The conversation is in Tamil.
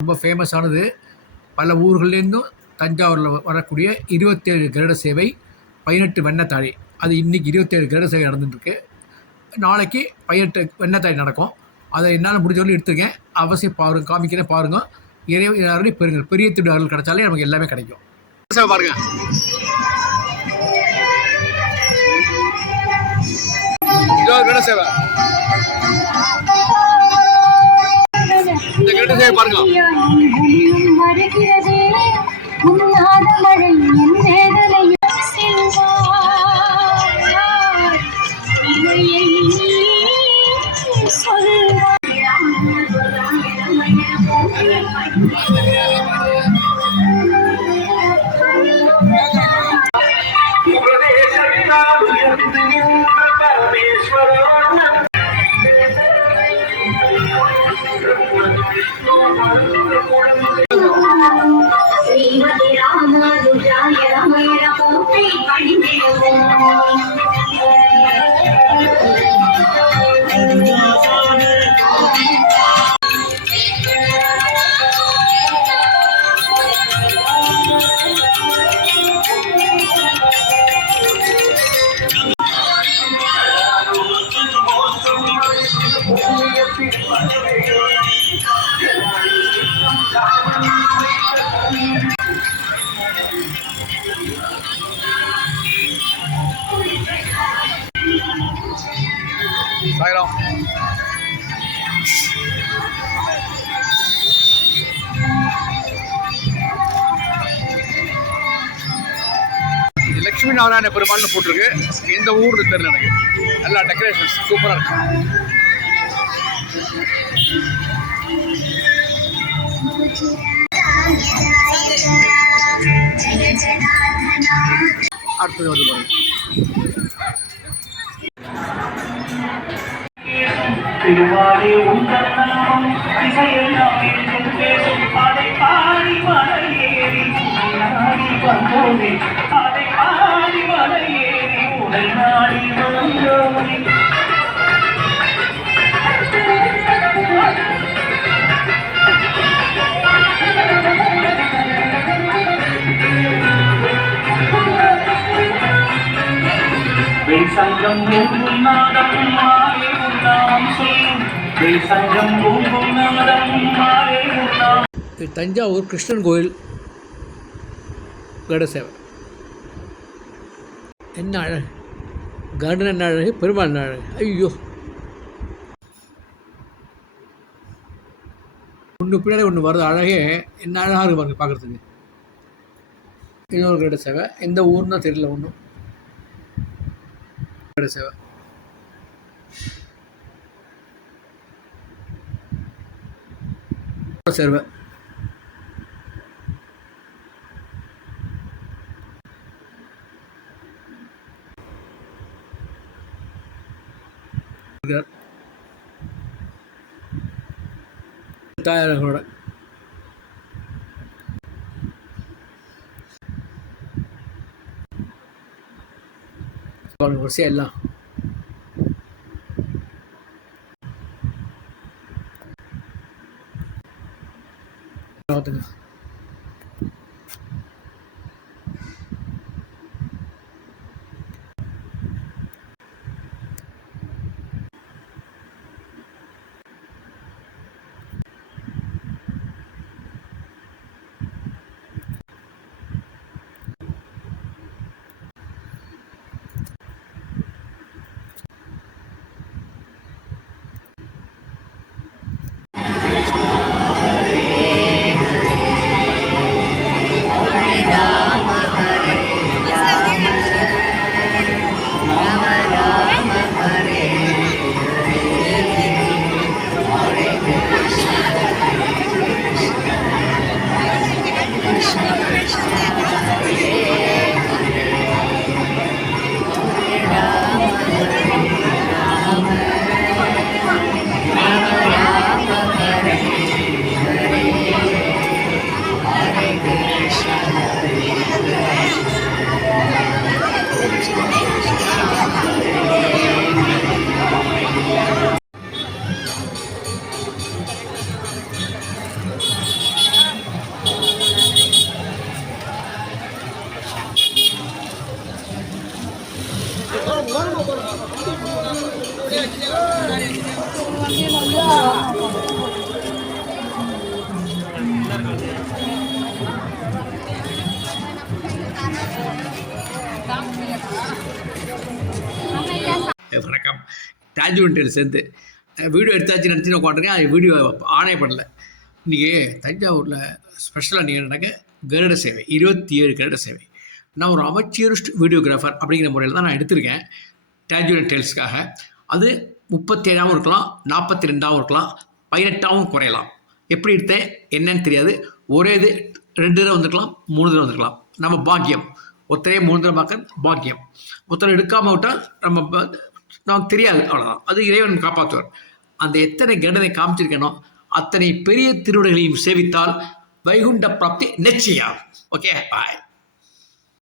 ரொம்ப ஃபேமஸானது. பல ஊர்கள்லேருந்தும் தஞ்சாவூரில் வரக்கூடிய 27 கருட சேவை, 18 வெண்ணத்தாழி. அது இன்றைக்கி 27 கருட சேவை நடந்துட்டுருக்கு. நாளைக்கு 18 வெண்ணத்தாழி நடக்கும். அதை என்னால் முடிஞ்ச வரையும் எடுத்துருக்கேன். அவசியம் பாருங்கள், காமிக்கிறேன் பாருங்கள். இறைவனை பெறுங்கள். பெரிய திருடு அருள் கிடைச்சாலே நமக்கு எல்லாமே கிடைக்கும். சேவை பாருங்க. இதோ கருட சேவை. இந்த கருட சேவை பாருங்க. சாய்ராம். லட்சுமி நாராயண பெருமாள்னு போட்டிருக்கு. எந்த ஊர்னு தெரியல எனக்கு. நல்லா டெக்கரேஷன்ஸ் சூப்பராக இருக்கு. அடுத்தது வருது பாருங்க. திருவாரே உந்தன் நாமம் இசையெல்லாம் பேசும் அதை பாடி மலையேறி நாடி வந்தோமே, அதை பாடி மலையேறி உடல் நாடி வந்தோமே. சங்கம் பூங்கும் நாதம் மாறே உண்ணாம் சொல்லும். சங்கம் பூங்கும் நாதம் மாறே உண்ணாம். தஞ்சாவூர் கிருஷ்ணன் கோயில் கருட சேவை. என்ன அழகு! கருடன் என்ன அழகு, பெருமாள் என்ன அழகு! ஐயோ, ஒன்று பின்னாடி ஒன்று வருது. அழகே என்ன அழகாக இருக்கு பாருங்க பார்க்குறதுக்கு. இன்னொரு கருட சேவை. எந்த ஊர்னா தெரியல ஒன்றும். சேவை சேவை தாயாரோட வரிசையாக எல்லாம் பார்த்துங்க. வணக்கம். டாஜுவன்ட்டு சேர்ந்து வீடியோ எடுத்தாச்சு நினச்சி உட்காந்துருக்கேன். அது வீடியோ ஆனே பண்ணல. இன்றைக்கி தஞ்சாவூரில் ஸ்பெஷலாக நீங்கள் நடக்க கருட சேவை 27 கருட சேவை. நான் ஒரு அமைச்சரிஸ்ட் வீடியோகிராஃபர் அப்படிங்கிற முறையில் தான் நான் எடுத்திருக்கேன் டாஜுவன் டேல்ஸ்க்காக. அது 37ஆகவும் இருக்கலாம், 42ஆகவும் இருக்கலாம், 18ஆகவும் குறையலாம். எப்படி எடுத்தேன் என்னன்னு தெரியாது. ஒரே இது 2 தடவை வந்துருக்கலாம், 3 தடவை வந்துருக்கலாம். நம்ம பாக்கியம். ஒருத்தரே 3 தடவை பார்க்க பாக்கியம். ஒருத்தர் எடுக்காமல் விட்டால் நமக்கு தெரியாது, அவ்வளோதான். அது இறைவன் காப்பாற்றுவார். அந்த எத்தனை கருடனை காமிச்சிருக்கேனோ அத்தனை பெரிய திருவிடைகளையும் சேவித்தால் வைகுண்ட பிராப்தி நிச்சயம். ஓகே, பாய்.